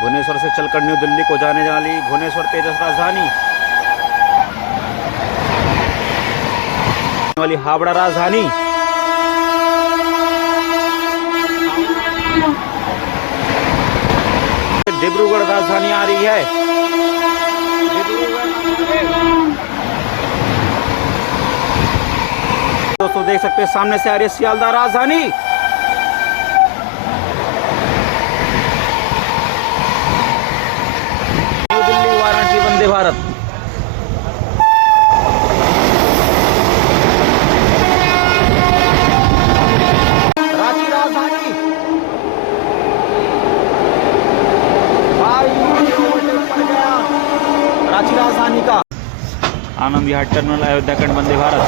भुवनेश्वर से चलकर न्यू दिल्ली को जाने वाली भुवनेश्वर तेजस राजधानी वाली हावड़ा राजधानी, डिब्रूगढ़ राजधानी आ रही है। दोस्तों देख सकते हैं सामने से आ रही है सियालदह राजधानी। न्यू दिल्ली वाराणसी वंदे भारत। रांची राजधानी रांची राजधानी का आनंद विहार टर्मिनल अयोध्या खंड वंदे भारत।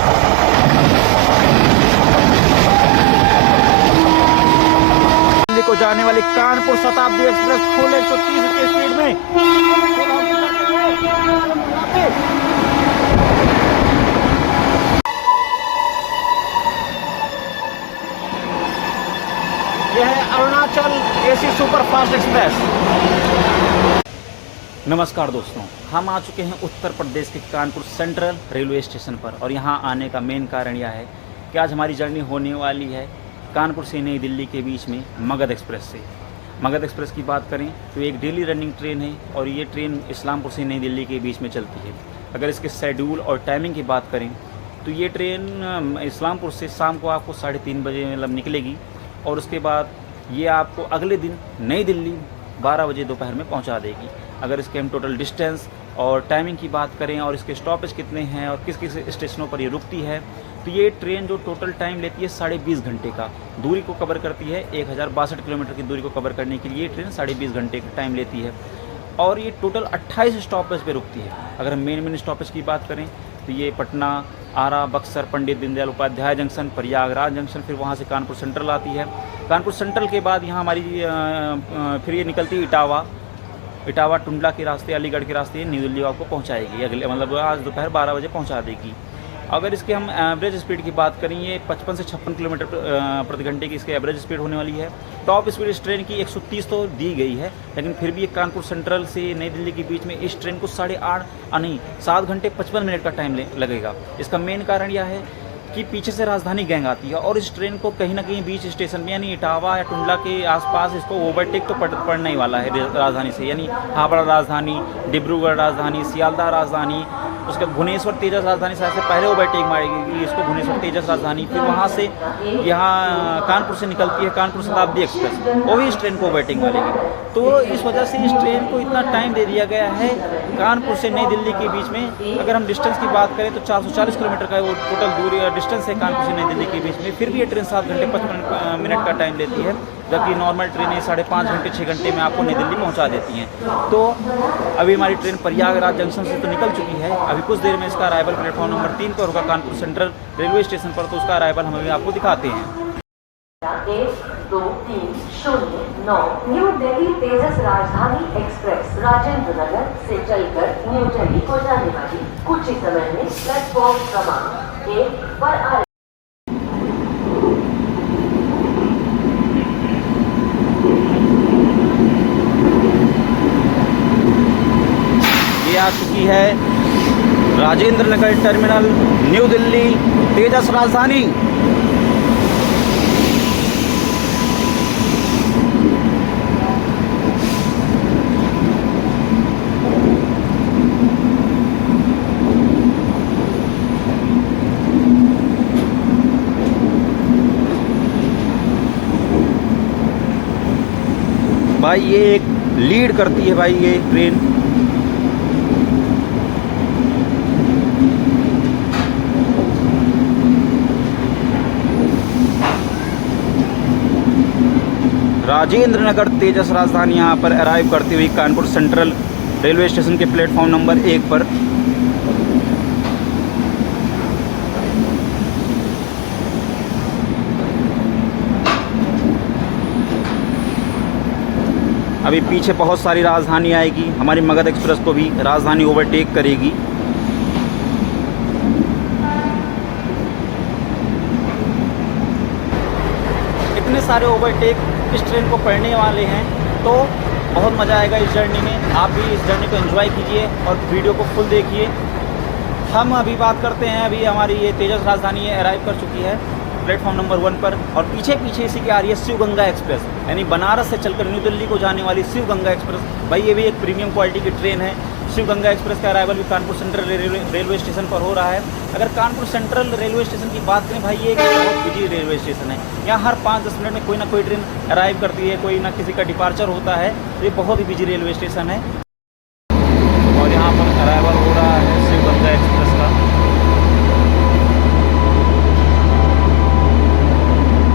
दिल्ली को जाने वाली कानपुर शताब्दी एक्सप्रेस फुल 130 की स्पीड में। यह है Arunachal AC super fast express. नमस्कार दोस्तों, हम आ चुके हैं उत्तर प्रदेश के कानपुर सेंट्रल रेलवे स्टेशन पर और यहाँ आने का मेन कारण यह है कि आज हमारी जर्नी होने वाली है कानपुर से नई दिल्ली के बीच में मगध एक्सप्रेस से। मगध एक्सप्रेस की बात करें तो एक डेली रनिंग ट्रेन है और ये ट्रेन इस्लामपुर से नई दिल्ली के बीच में चलती है। अगर इसके शेड्यूल और टाइमिंग की बात करें तो ये ट्रेन इस्लामपुर से शाम को आपको 3:30 बजे मतलब निकलेगी और उसके बाद ये आपको अगले दिन नई दिल्ली 12 बजे दोपहर में पहुंचा देगी। अगर इसके हम टोटल डिस्टेंस और टाइमिंग की बात करें और इसके स्टॉपेज कितने हैं और किस किस स्टेशनों पर ये रुकती है तो ये ट्रेन जो टोटल टाइम लेती है 20.5 घंटे का, दूरी को कवर करती है। 1062 किलोमीटर की दूरी को कवर करने के लिए ये ट्रेन 20.5 घंटे का टाइम लेती है और ये टोटल 28 स्टॉपेज पे रुकती है। अगर हम मेन स्टॉपेज की बात करें तो ये पटना, आरा, बक्सर, पंडित दीनदयाल उपाध्याय जंक्शन, प्रयागराज जंक्शन, फिर वहाँ से कानपुर सेंट्रल आती है। कानपुर सेंट्रल के बाद यहाँ हमारी फिर ये निकलती है इटावा टुंडला के रास्ते, अलीगढ़ के रास्ते न्यू दिल्ली आपको पहुँचाएगी। अगले मतलब आज दोपहर 12 बजे पहुँचा देगी। अगर इसके हम एवरेज स्पीड की बात करें ये 55 से 56 किलोमीटर प्रति घंटे की इसकी एवरेज स्पीड होने वाली है। टॉप स्पीड इस ट्रेन की 130 तो दी गई है, लेकिन फिर भी ये कानपुर सेंट्रल से नई दिल्ली के बीच में इस ट्रेन को 7 घंटे 55 मिनट का टाइम लगेगा। इसका मेन कारण यह है कि पीछे से राजधानी गैंग आती है और इस ट्रेन को कहीं ना कहीं बीच स्टेशन में यानी इटावा या टुंडला के आसपास इसको ओवरटेक तो पड़ना ही वाला है राजधानी से, यानी हावड़ा राजधानी, डिब्रूगढ़ राजधानी, सियालदह राजधानी, उसके भुवनेश्वर तेजस राजधानी से पहले ओवरटेक मारेगी इसको भुवनेश्वर तेजस राजधानी। फिर वहाँ से यहाँ कानपुर से निकलती है कानपुर शताब्दी एक्सप्रेस, वो भी इस ट्रेन को ओवरटेक मारेगी। तो इस वजह से इस ट्रेन को इतना टाइम दे दिया गया है कानपुर से नई दिल्ली के बीच में। अगर हम डिस्टेंस की बात करें तो 440 किलोमीटर का वो टोटल दूरी डिस्टेंस है कानपुर से नई दिल्ली के बीच में। फिर भी ये ट्रेन 7 घंटे 55 मिनट का टाइम लेती है, जबकि नॉर्मल ट्रेनें 5.5 घंटे 6 घंटे में आपको नई दिल्ली पहुंचा देती हैं। तो अभी हमारी ट्रेन प्रयागराज जंक्शन से तो निकल चुकी है, अभी कुछ देर में इसका अराइवल प्लेटफॉर्म नंबर 3 पर होगा कानपुर सेंट्रल रेलवे स्टेशन पर। तो उसका अराइवल हम अभी आपको दिखाते हैं। 12309 न्यू दिल्ली तेजस राजधानी एक्सप्रेस राजेंद्र नगर से चलकर न्यू दिल्ली को जाने वाली कुछ ही समय में प्लेटफॉर्म क्रमांक 1 पर आ चुकी है राजेंद्र नगर टर्मिनल, न्यू दिल्ली तेजस राजधानी। भाई ये एक लीड करती है भाई ये ट्रेन। राजेंद्र नगर तेजस राजधानी यहाँ पर अराइव करती हुई कानपुर सेंट्रल रेलवे स्टेशन के प्लेटफॉर्म नंबर 1 पर। अभी पीछे बहुत सारी राजधानी आएगी, हमारी मगध एक्सप्रेस को भी राजधानी ओवरटेक करेगी। इतने सारे ओवरटेक इस ट्रेन को पड़ने वाले हैं, तो बहुत मज़ा आएगा इस जर्नी में। आप भी इस जर्नी को एंजॉय कीजिए और वीडियो को फुल देखिए। हम अभी बात करते हैं, अभी हमारी ये तेजस राजधानी अराइव कर चुकी है प्लेटफॉर्म नंबर 1 पर, और पीछे पीछे इसी के आ रही है शिव गंगा एक्सप्रेस, यानी बनारस से चलकर न्यू दिल्ली को जाने वाली शिव गंगा एक्सप्रेस। भाई ये भी एक प्रीमियम क्वालिटी की ट्रेन है। शिव गंगा एक्सप्रेस का अराइवल भी कानपुर सेंट्रल रेलवे स्टेशन पर हो रहा है। अगर कानपुर सेंट्रल रेलवे स्टेशन की बात करें भाई, ये एक बहुत बिजी रेलवे स्टेशन है। यहाँ हर 5-10 मिनट में कोई ना कोई ट्रेन अराइव करती है, कोई ना किसी का डिपार्चर होता है। तो ये बहुत ही बिजी रेलवे स्टेशन है। और यहाँ पर अराइवल हो रहा है शिव गंगा एक्सप्रेस का।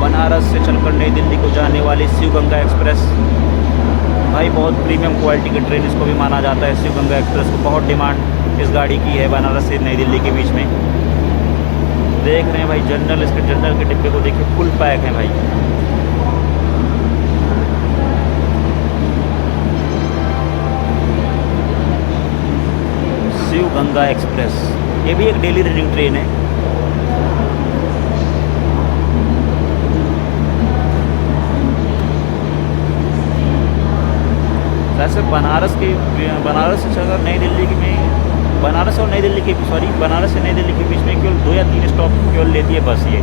बनारस से चलकर नई दिल्ली को जाने वाली शिव गंगा एक्सप्रेस, भाई बहुत प्रीमियम क्वालिटी की ट्रेन इसको भी माना जाता है। शिव गंगा एक्सप्रेस को बहुत डिमांड इस गाड़ी की है बनारस से नई दिल्ली के बीच में। देख रहे हैं भाई जनरल, इसके जनरल के डिब्बे को देखिए फुल पैक है भाई। शिव गंगा एक्सप्रेस ये भी एक डेली रनिंग ट्रेन है। वैसे बनारस से चलकर नई दिल्ली में, बनारस और नई दिल्ली के बनारस से नई दिल्ली के बीच में केवल 2 या 3 स्टॉप केवल लेती है बस ये।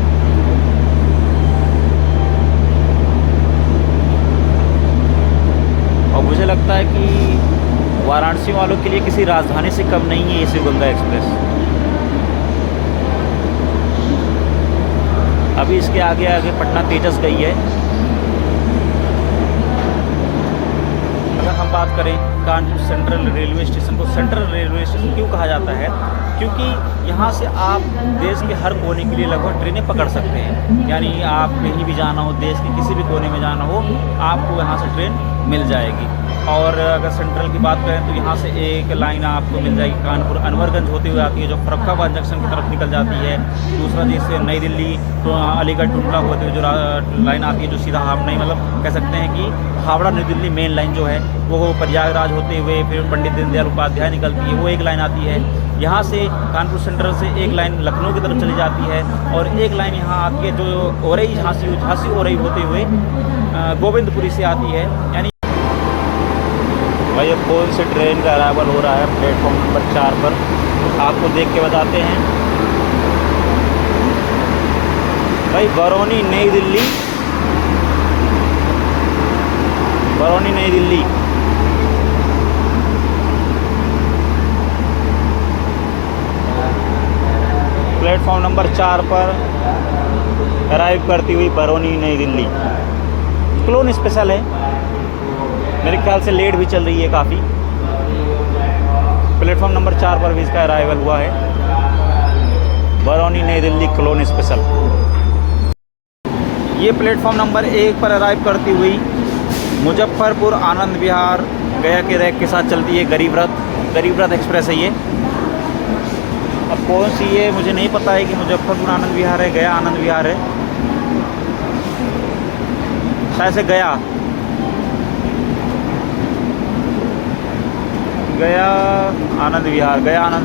और मुझे लगता है कि वाराणसी वालों के लिए किसी राजधानी से कम नहीं है ये शिव गंगा एक्सप्रेस। अभी इसके आगे आगे पटना तेजस गई है। अगर हम बात करें कानपुर सेंट्रल रेलवे स्टेशन को सेंट्रल रेलवे स्टेशन क्यों कहा जाता है, क्योंकि यहाँ से आप देश के हर कोने के लिए लगभग ट्रेनें पकड़ सकते हैं। यानी आप कहीं भी जाना हो, देश के किसी भी कोने में जाना हो, आपको यहाँ से ट्रेन मिल जाएगी। और अगर सेंट्रल की बात करें तो यहाँ से एक लाइन आपको मिल जाएगी कानपुर अनवरगंज होते हुए आती है, जो फर्रुखाबाद जंक्शन की तरफ निकल जाती है। दूसरा जैसे नई दिल्ली तो अलीगढ़ टुंडला होते हुए जो लाइन आती है, जो सीधा आप नहीं मतलब कह सकते हैं कि Howrah new Delhi main line जो है वो प्रयागराज होते हुए फिर पंडित दीनदयाल उपाध्याय निकलती है, वो एक लाइन आती है। यहाँ से कानपुर सेंट्रल से एक लाइन लखनऊ की तरफ चली जाती है और एक लाइन यहाँ आती है जो औरई झांसी औरई होते हुए गोविंदपुरी से आती है। यानी भाई ये कौन से ट्रेन का अराइवल हो रहा है प्लेटफॉर्म नंबर 4 पर, आपको देख के बताते हैं। भाई बरौनी नई दिल्ली, बरौनी नई दिल्ली। प्लेटफॉर्म नंबर 4 पर अराइव करती हुई बरौनी नई दिल्ली क्लोन स्पेशल है। मेरे ख्याल से लेट भी चल रही है काफ़ी। प्लेटफॉर्म नंबर 4 पर भी इसका अराइवल हुआ है, बरौनी नई दिल्ली क्लोन स्पेशल। ये प्लेटफॉर्म नंबर 1 पर अराइव करती हुई मुजफ्फरपुर आनंद विहार गया के रैक के साथ चलती है गरीब रथ एक्सप्रेस है ये। अब कौन सी है मुझे नहीं पता है कि मुजफ्फरपुर आनंद विहार है, गया आनंद विहार है, शायद से गया आनंद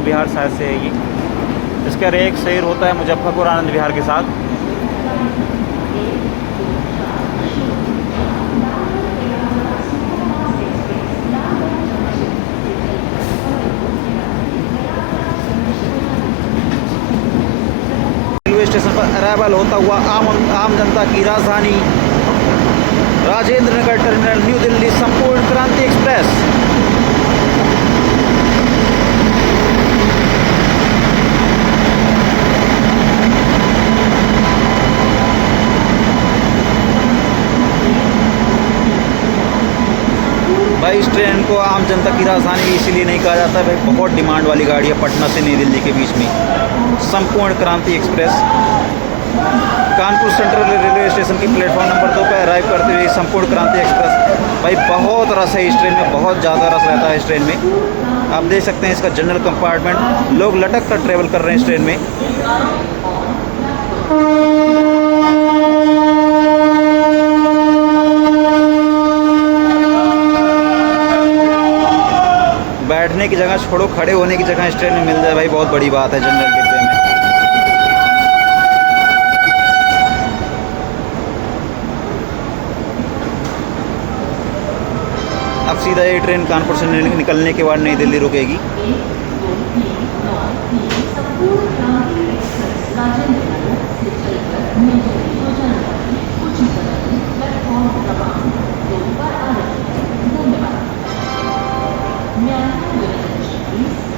विहार शायद से है ये। इसका रेक शेयर होता है मुजफ्फरपुर आनंद विहार के साथ। रेलवे स्टेशन पर अराइवल होता हुआ आम जनता की राजधानी राजेंद्र नगर टर्मिनल न्यू दिल्ली संपूर्ण क्रांति एक्सप्रेस। भाई इस ट्रेन को आम जनता की राजधानी इसीलिए नहीं कहा जाता भाई, बहुत डिमांड वाली गाड़ी है। पटना से नई दिल्ली के बीच में संपूर्ण Kranti express Kanpur central railway station की प्लेटफॉर्म नंबर 2 पर अराइव करते हुए संपूर्ण क्रांति एक्सप्रेस। भाई बहुत रस है इस ट्रेन में, बहुत ज़्यादा रस रहता है इस ट्रेन में। आप देख सकते हैं इसका जनरल कंपार्टमेंट, लोग लटक कर ट्रेवल कर रहे हैं इस ट्रेन में। बैठने की जगह छोड़ो, खड़े होने की जगह इस ट्रेन में मिल जाए भाई, बहुत बड़ी बात है जनरल डिब्बे में। अब सीधा ये ट्रेन कानपुर से निकलने के बाद नई दिल्ली रुकेगी। संपूर्ण क्रांति एक्सप्रेस राजेंद्र नगर से चलकर न्यू दिल्ली को जाने वाली कुछ ही समय में प्लेटफॉर्म क्रमांक 2 पर आ रही है। धन्यवाद।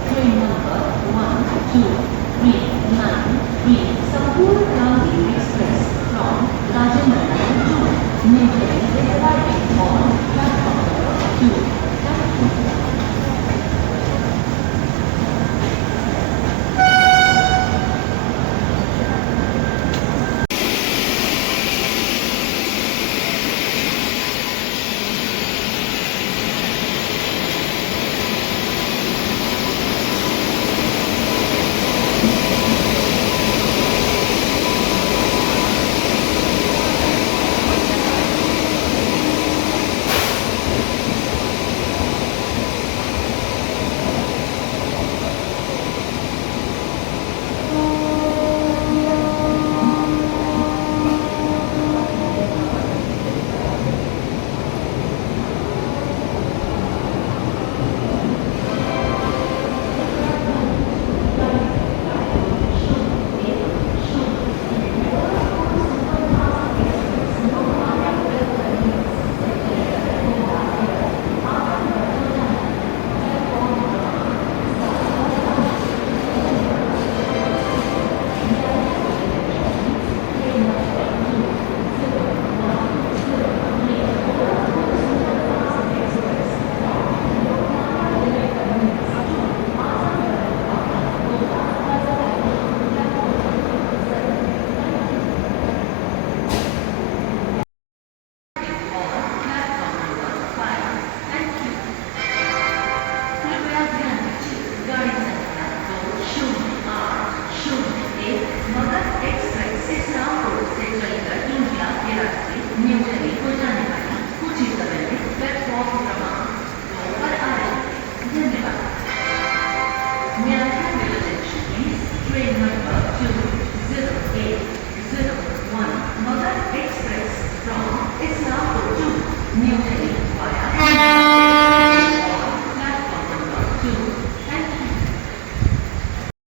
Train number 1239 Sampoorna Kranti express from Rajendra Nagar to New Delhi is arriving on platform number 2. Thank you.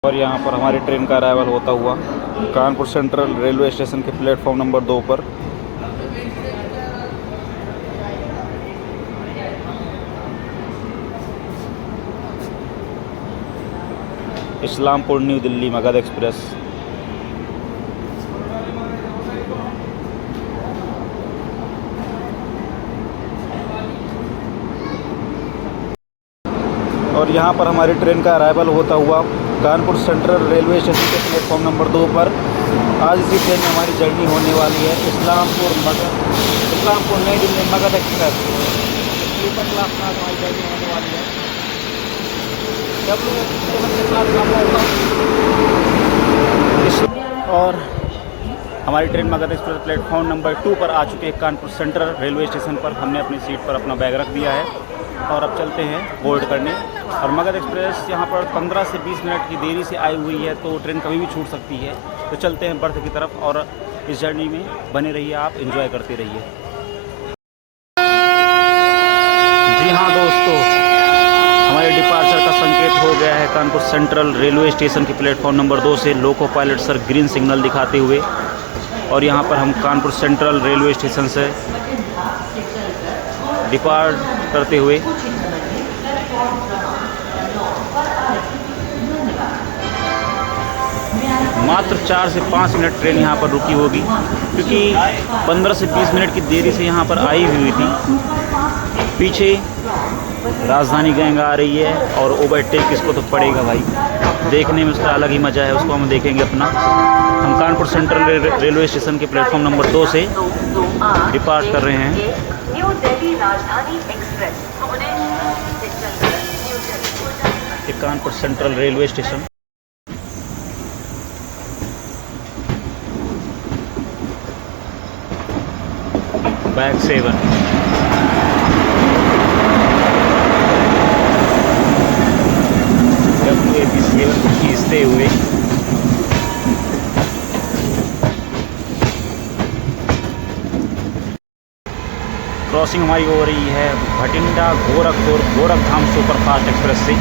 और यहाँ पर हमारी ट्रेन का अराइवल होता हुआ कानपुर सेंट्रल रेलवे स्टेशन के प्लेटफॉर्म नंबर 2 पर। Islampur new Delhi Magadh express. और यहाँ पर हमारी ट्रेन का अराइवल होता हुआ कानपुर सेंट्रल रेलवे स्टेशन के प्लेटफॉर्म नंबर 2 पर। आज इसी ट्रेन में हमारी जर्नी होने वाली है Islampur Nai Delhi Magadh express. Sleeper class में हमारी जर्नी होने वाली है। और हमारी train Magadh express platform number 2 पर आ चुके हैं कानपुर सेंट्रल रेलवे स्टेशन पर। हमने अपनी सीट पर अपना बैग रख दिया है और अब चलते हैं बोर्ड करने। और मगध एक्सप्रेस यहाँ पर 15 से 20 मिनट की देरी से आई हुई है, तो ट्रेन कभी भी छूट सकती है। तो चलते हैं बर्थ की तरफ और इस जर्नी में बने रहिए, आप एंजॉय करते रहिए। जी हाँ दोस्तों, हमारे डिपार्चर का संकेत हो गया है कानपुर सेंट्रल रेलवे स्टेशन के प्लेटफॉर्म नंबर 2 से। Loco pilot sir green signal दिखाते हुए, और यहाँ पर हम कानपुर सेंट्रल रेलवे स्टेशन से डिपार्ट करते हुए मात्र 4 से 5 मिनट ट्रेन यहाँ पर रुकी होगी, क्योंकि 15 से 20 मिनट की देरी से यहाँ पर आई हुई थी। पीछे राजधानी गैंग आ रही है और ओवरटेक इसको तो पड़ेगा भाई, देखने में उसका अलग ही मज़ा है, उसको हम देखेंगे अपना। हम कानपुर सेंट्रल रेलवे स्टेशन के प्लेटफॉर्म नंबर 2 से डिपार्ट कर रहे हैं। न्यू दिल्ली राजधानी एक्सप्रेस भुवनेश्वर से चलकर न्यू दिल्ली को जाने वाली Kanpur central railway station. Bag 7 WAP7 खींचते हुए क्रॉसिंग हमारी हो रही है भटिंडा गोरखपुर गोरखधाम सुपरफास्ट एक्सप्रेस से।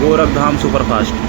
गोरखधाम सुपरफास्ट।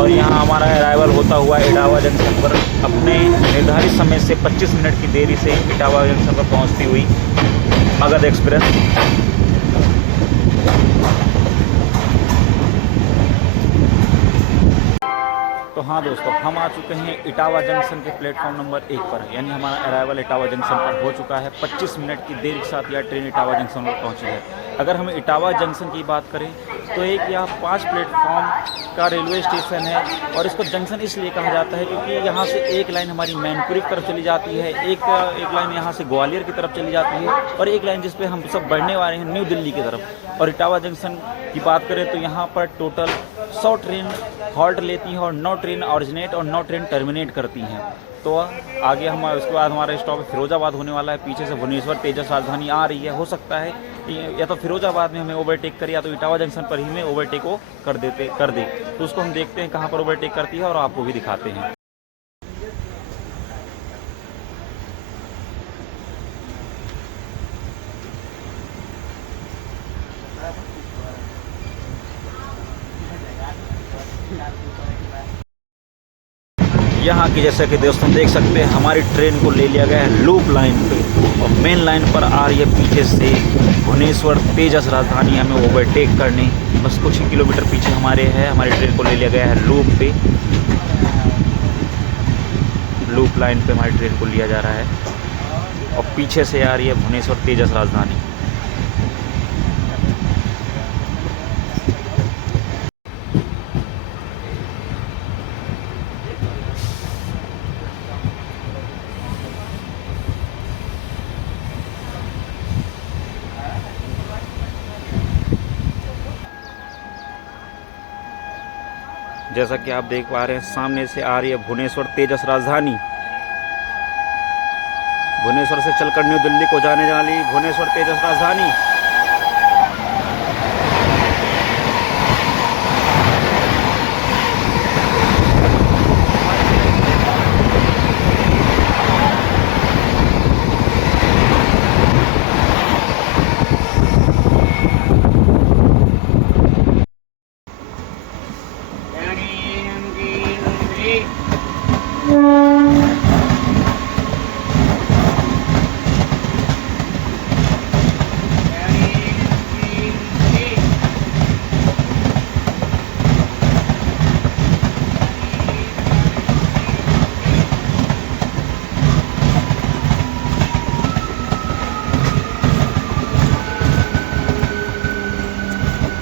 और यहाँ हमारा अराइवल होता हुआ इटावा जंक्शन पर अपने निर्धारित समय से 25 मिनट की देरी से इटावा जंक्शन पर पहुँचती हुई मगध एक्सप्रेस। तो हाँ दोस्तों, हम आ चुके हैं इटावा जंक्शन के प्लेटफॉर्म नंबर 1 पर, यानी हमारा अराइवल इटावा जंक्शन पर हो चुका है। 25 मिनट की देरी के साथ यह ट्रेन इटावा जंक्शन पर पहुंची है। अगर हम इटावा जंक्शन की बात करें तो एक यह 5 प्लेटफॉर्म का रेलवे स्टेशन है और इसको जंक्शन इसलिए कहा जाता है क्योंकि यहाँ से एक लाइन हमारी मैनपुरी की तरफ चली जाती है, एक लाइन यहाँ से ग्वालियर की तरफ चली जाती है और एक लाइन जिस पे हम सब बढ़ने वाले हैं न्यू दिल्ली की तरफ। और इटावा जंक्शन की बात करें तो यहाँ पर टोटल 100 ट्रेन हॉल्ट लेती हैं और 9 ट्रेन ऑरिजिनेट और 9 ट्रेन टर्मिनेट करती हैं। तो आगे हम उसके बाद हमारा स्टॉप फिरोजाबाद होने वाला है। पीछे से भुवनेश्वर तेजस राजधानी आ रही है। हो सकता है या तो फिरोजाबाद में हमें ओवरटेक करे या तो इटावा जंक्शन पर ही में ओवरटेक को कर दे। तो उसको हम देखते हैं कहाँ पर ओवरटेक करती है और आपको भी दिखाते हैं। यहाँ की जैसा कि दोस्तों देख सकते हैं हमारी ट्रेन को ले लिया गया है लूप लाइन पे और मेन लाइन पर आ रही है पीछे से भुवनेश्वर तेजस राजधानी हमें ओवरटेक करने। बस कुछ ही किलोमीटर पीछे हमारे है, हमारी ट्रेन को ले लिया गया है लूप पे। लूप लाइन पे हमारी ट्रेन को लिया जा रहा है और पीछे से आ रही है भुवनेश्वर तेजस राजधानी। जैसा कि आप देख पा रहे हैं सामने से आ रही है भुवनेश्वर तेजस राजधानी। भुवनेश्वर से चलकर न्यू दिल्ली को जाने वाली भुवनेश्वर तेजस राजधानी।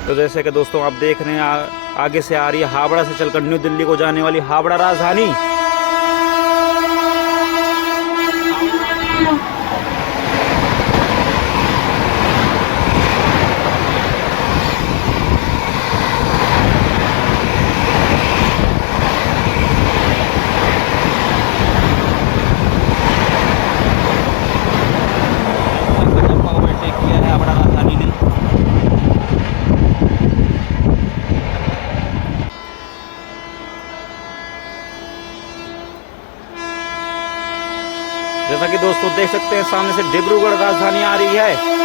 तो जैसे कि दोस्तों आप देख रहे हैं आगे से आ रही है हावड़ा से चलकर न्यू दिल्ली को जाने वाली हावड़ा राजधानी। जैसा कि दोस्तों देख सकते हैं सामने से डिब्रूगढ़ राजधानी आ रही है।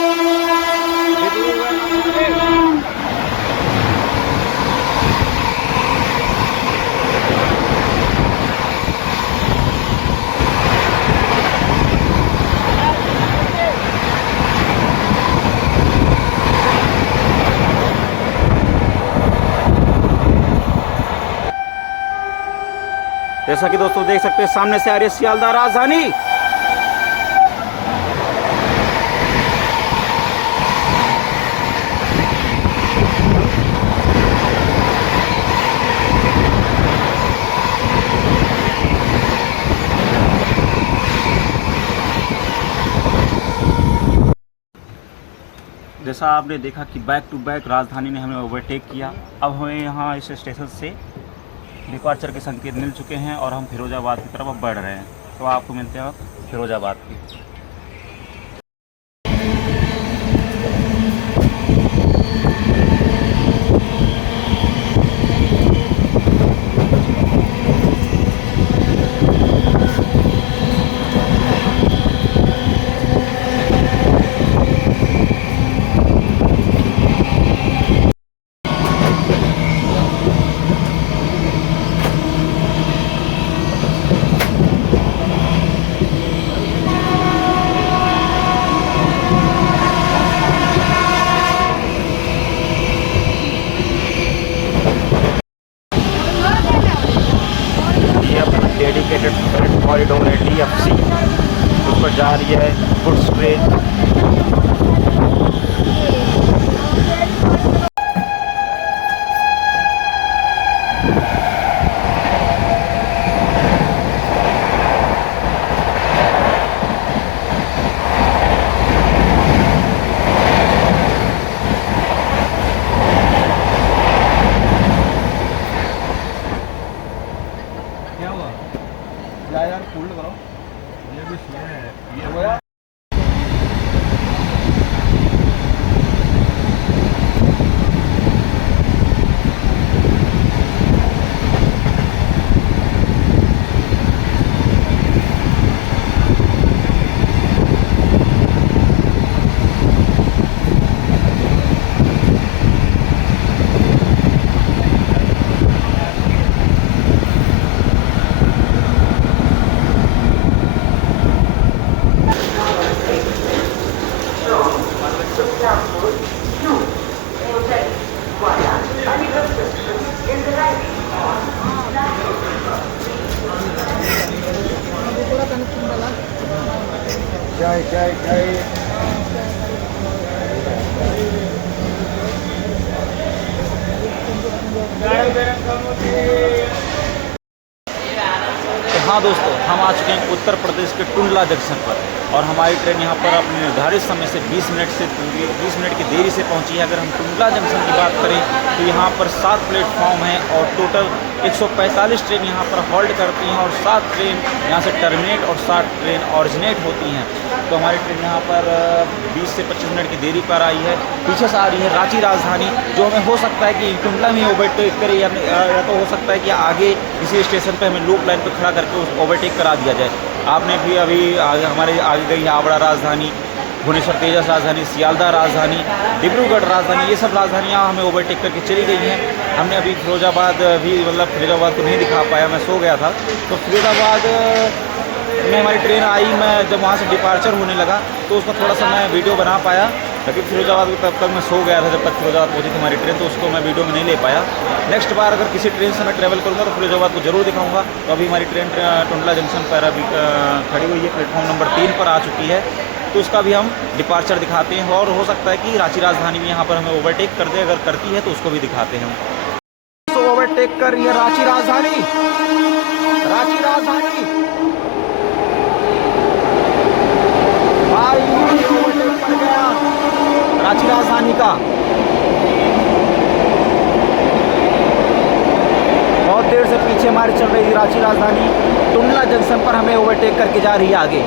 जैसा कि दोस्तों देख सकते हैं सामने से आ रही है सियालदह राजधानी। जैसा आपने देखा कि बैक टू बैक राजधानी ने हमें ओवरटेक किया। अब हमें यहाँ इस स्टेशन से डिपार्चर के संकेत मिल चुके हैं और हम फिरोजाबाद की तरफ अब बढ़ रहे हैं। तो आपको मिलते हैं अब फिरोजाबाद की। डेडिकेटेड फ्रेट कॉरिडोर है DFC, उस पर जा रही है गुड्स ट्रेन। क्या हुआ यार फुल करो ये भी स्लो है ये हुआ। जय जय जय। तो हाँ दोस्तों, हम आ चुके हैं उत्तर प्रदेश के टुंडला जंक्शन पर और हमारी ट्रेन यहाँ पर अपने निर्धारित समय से 20 मिनट की देरी से पहुँची है। अगर हम टुंडला जंक्शन की बात करें तो यहाँ पर 7 प्लेटफॉर्म हैं और टोटल 145 ट्रेन यहाँ पर हॉल्ट करती हैं और 7 ट्रेन यहाँ से टर्मिनेट और 7 ट्रेन ऑरिजिनेट होती हैं। तो हमारी ट्रेन यहाँ पर 20 से 25 मिनट की देरी पर आई है। पीछे से आ रही है रांची राजधानी, जो हमें हो सकता है कि टुंडला में ओवरटेक करे या तो हो सकता है कि आगे किसी स्टेशन पर हमें लूप लाइन पर खड़ा करके उस ओवरटेक करा दिया जाए। आपने भी अभी हमारे आगे गई है हावड़ा राजधानी, भुवनेश्वर तेजस राजधानी, सियालदह राजधानी, डिब्रूगढ़ राजधानी, ये सब राजधानियाँ हमें ओवरटेक करके चली गई हैं। हमने अभी फिरोजाबाद भी फिरोजाबाद को नहीं दिखा पाया, मैं सो गया था। तो फिरोजाबाद में हमारी ट्रेन आई, मैं जब वहाँ से डिपार्चर होने लगा तो उसका थोड़ा सा मैं वीडियो बना पाया, लेकिन फिरोजाबाद में तब तक मैं सो गया था जब तक फिरोजाबाद पहुँची थी हमारी ट्रेन, तो उसको मैं वीडियो में नहीं ले पाया। नेक्स्ट बार अगर किसी ट्रेन से मैं ट्रैवल करूँगा तो फिरोजाबाद को जरूर दिखाऊँगा। तो अभी हमारी ट्रेन टुंडला जंक्शन पर अभी खड़ी हुई है, प्लेटफॉर्म नंबर 3 पर आ चुकी है। तो उसका भी हम डिपार्चर दिखाते हैं और हो सकता है कि रांची राजधानी भी यहाँ पर हमें ओवरटेक कर दे, अगर करती है तो उसको भी दिखाते हैं। तो ओवरटेक कर रही है रांची राजधानी, रांची राजधानी ओवरटेक कर गया रांची राजधानी का। बहुत देर से पीछे हमारी चल रही थी रांची राजधानी, टुंडला जंक्शन पर हमें ओवरटेक करके जा रही है आगे।